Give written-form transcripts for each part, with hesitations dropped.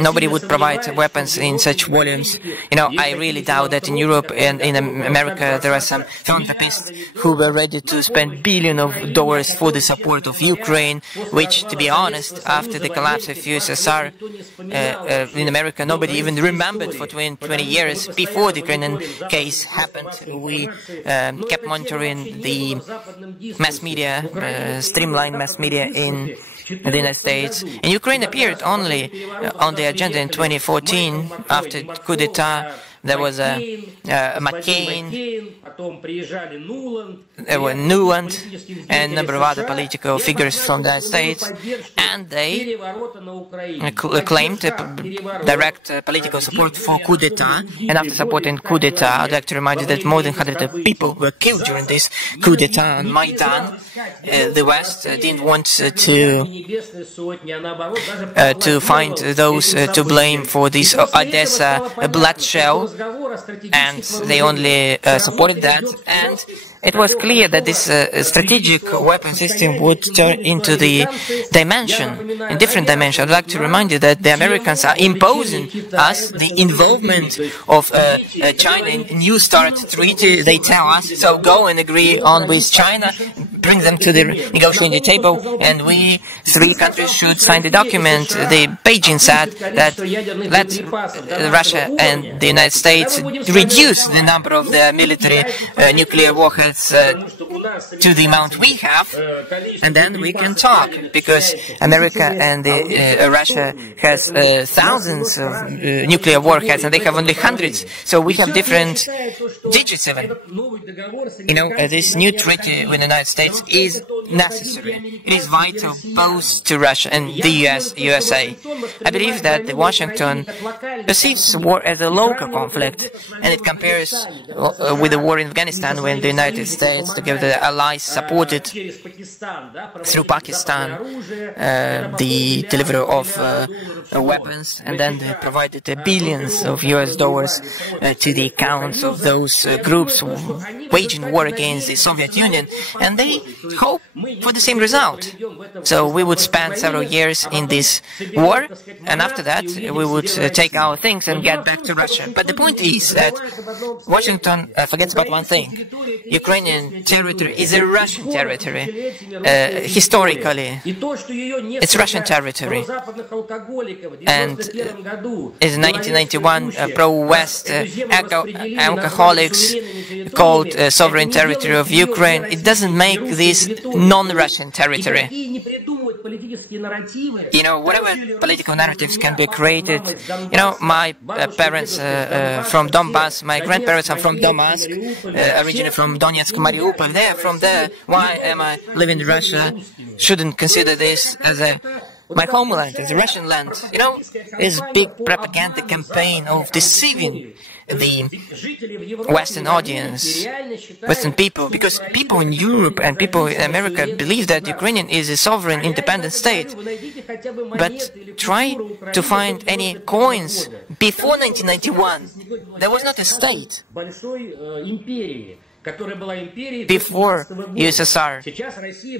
nobody would provide weapons in such volumes. You know, I really doubt that in Europe and in America there are some philanthropists who were ready to spend billions of dollars for the support of Ukraine, which, to be honest, after the collapse of USSR, in America nobody even remembered for 20 years before the Ukrainian case happened. We kept monitoring the mass media, streamlined mass media in the United States. And Ukraine appeared only on the agenda in 2014 after coup d'etat. There was a McCain, there were Nuland, and a number of other political figures from the United States, and they claimed direct political support for coup d'etat. And after supporting coup d'etat, I'd like to remind you that more than 100 people were killed during this coup d'etat on Maidan. The West didn't want to find those to blame for this Odessa bloodshed, and they only supported that. And it was clear that this strategic weapon system would turn into the dimension, a different dimension. I'd like to remind you that the Americans are imposing us the involvement of China in New START treaty. They tell us, so go and agree on with China, bring them to the negotiating table, and we three countries should sign the document. The Beijing said that let Russia and the United States reduce the number of their military nuclear warheads to the amount we have, and then we can talk, because America and Russia has thousands of nuclear warheads and they have only hundreds, so we have different digits even. You know, this new treaty with the United States is necessary. It is vital both to Russia and the USA. I believe that Washington perceives war as a local conflict, and it compares with the war in Afghanistan, when the United States, together with the allies, supported through Pakistan the delivery of weapons, and then they provided billions of US dollars to the accounts of those groups waging war against the Soviet Union, and they hope for the same result. So we would spend several years in this war, and after that we would take our things and get back to Russia. But the point is that Washington forgets about one thing. Ukrainian territory is a Russian territory. Historically, it's Russian territory. And in 1991, pro-West alcoholics called sovereign territory of Ukraine. It doesn't make this non-Russian territory. You know, whatever political narratives can be created. You know, my parents from Donbass, my grandparents are from Donbass, originally from Donetsk, Mariupol. They're from there. Why am I living in Russia? Shouldn't consider this as my homeland, as a Russian land. You know, it's a big propaganda campaign of deceiving the Western audience, Western people, because people in Europe and people in America believe that Ukraine is a sovereign, independent state. But try to find any coins before 1991. There was not a state before USSR,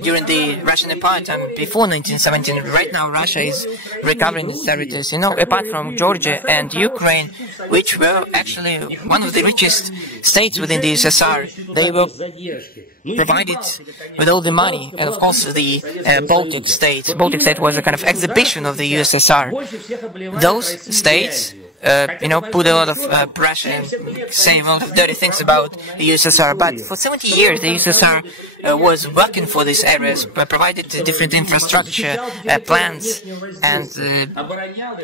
during the Russian Empire time, before 1917. Right now Russia is recovering its territories, you know, apart from Georgia and Ukraine, which were actually one of the richest states within the USSR. They were provided with all the money, and of course the Baltic State. Baltic State was a kind of exhibition of the USSR. Those states you know, put a lot of pressure and say a lot of dirty things about the USSR. But for 70 years, the USSR was working for these areas, provided different infrastructure plans, and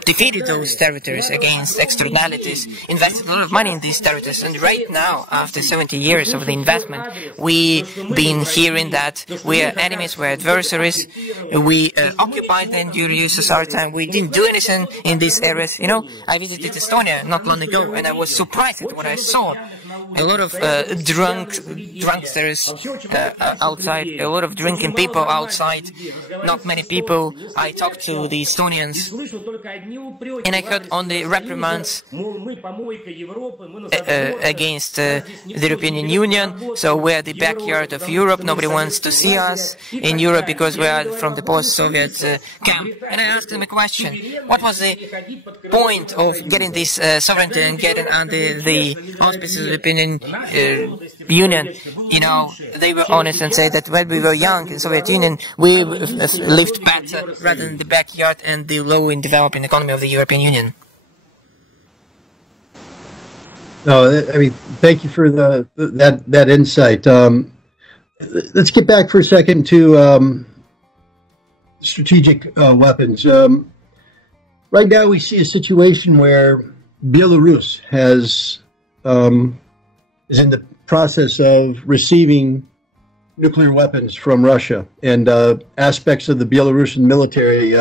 defeated those territories against externalities, invested a lot of money in these territories. And right now, after 70 years of the investment, we've been hearing that we are enemies, we're adversaries, we occupied them during USSR time, we didn't do anything in these areas. You know, I visited visited Estonia not long ago, and I was surprised at what I saw. A lot of drunksters outside, a lot of drinking people outside, not many people. I talked to the Estonians, and I heard only reprimands against the European Union. So we're the backyard of Europe, nobody wants to see us in Europe because we are from the post-Soviet camp. And I asked them a question: what was the point of getting this sovereignty and getting under the auspices of the European Union? You know, they were honest and said that when we were young in Soviet Union, we lived better rather than the backyard and the low in developing economy of the European Union. No, I mean, thank you for that insight. Let's get back for a second to strategic weapons. Right now, we see a situation where Belarus is in the process of receiving nuclear weapons from Russia, and aspects of the Belarusian military,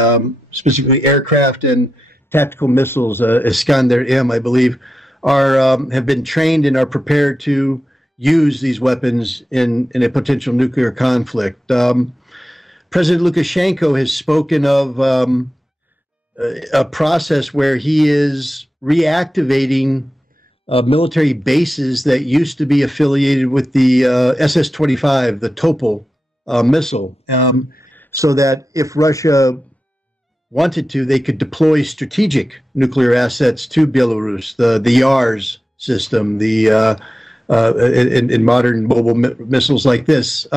specifically aircraft and tactical missiles, Iskander-M, I believe, have been trained and are prepared to use these weapons in a potential nuclear conflict. President Lukashenko has spoken of a process where he is reactivating military bases that used to be affiliated with the SS-25, the Topol missile, so that if Russia wanted to, they could deploy strategic nuclear assets to Belarus, the YARS system, in modern mobile missiles like this.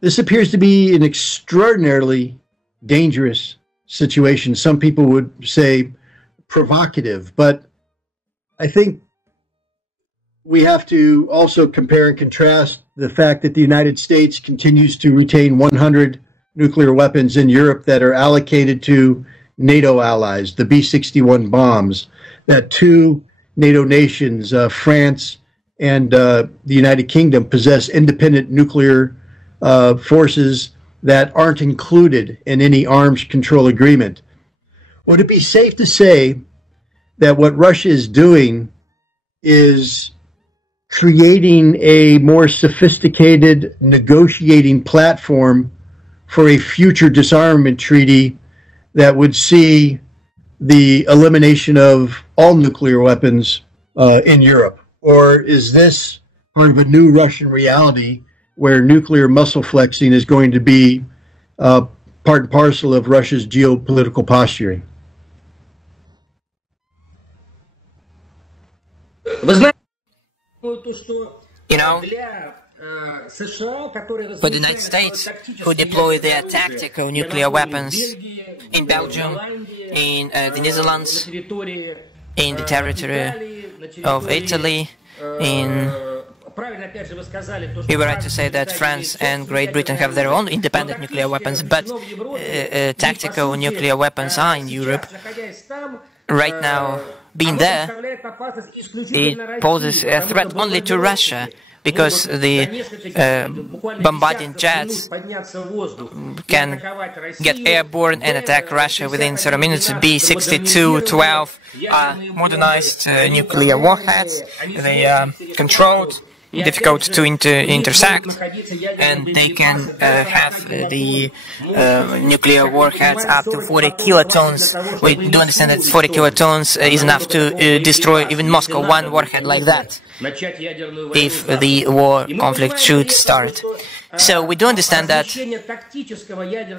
This appears to be an extraordinarily dangerous situation. Some people would say provocative, but I think we have to also compare and contrast the fact that the United States continues to retain 100 nuclear weapons in Europe that are allocated to NATO allies, the B-61 bombs, that two NATO nations, France and the United Kingdom, possess independent nuclear forces that aren't included in any arms control agreement. Would it be safe to say that what Russia is doing is creating a more sophisticated negotiating platform for a future disarmament treaty that would see the elimination of all nuclear weapons in Europe? Or is this part of a new Russian reality where nuclear muscle flexing is going to be part and parcel of Russia's geopolitical posturing? You know, for the United States, who deploy their tactical nuclear weapons in Belgium, in the Netherlands, in the territory of Italy, we were right to say that France and Great Britain have their own independent nuclear weapons, but tactical nuclear weapons are in Europe. Right now, being there, it poses a threat only to Russia, because the bombarding jets can get airborne and attack Russia within 0 minutes. B-62-12 are modernized nuclear warheads. They are controlled, difficult to intersect, and they can have the nuclear warheads up to 40 kilotons. We do understand that 40 kilotons is enough to destroy even Moscow, one warhead like that, if the war conflict should start. So we do understand that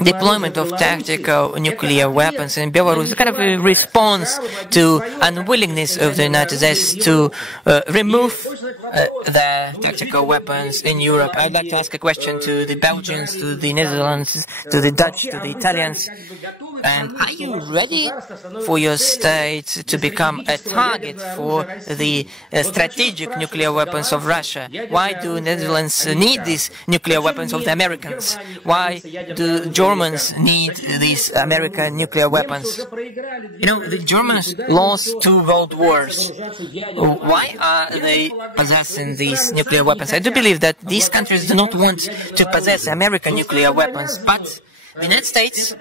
deployment of tactical nuclear weapons in Belarus is kind of a response to unwillingness of the United States to remove the tactical weapons in Europe. I'd like to ask a question to the Belgians, to the Netherlands, to the Dutch, to the Italians. And are you ready for your state to become a target for the strategic nuclear weapons of Russia? Why do Netherlands need these nuclear weapons of the Americans? Why do Germans need these American nuclear weapons? You know, the Germans lost 2 world wars. Why are they possessing these nuclear weapons? I do believe that these countries do not want to possess American nuclear weapons, but The United States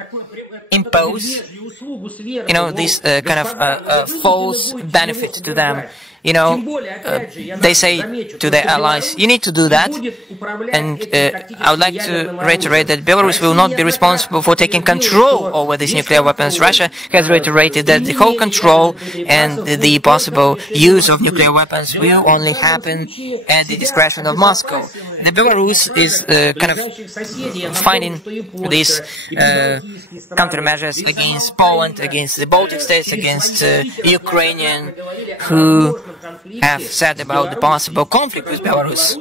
impose, this kind of false benefit to them. They say to their allies, you need to do that, and I would like to reiterate that Belarus will not be responsible for taking control over these nuclear weapons. Russia has reiterated that the whole control and the possible use of nuclear weapons will only happen at the discretion of Moscow. The Belarus is kind of finding these countermeasures against Poland, against the Baltic states, against Ukrainian, who have said about the possible conflict with Belarus.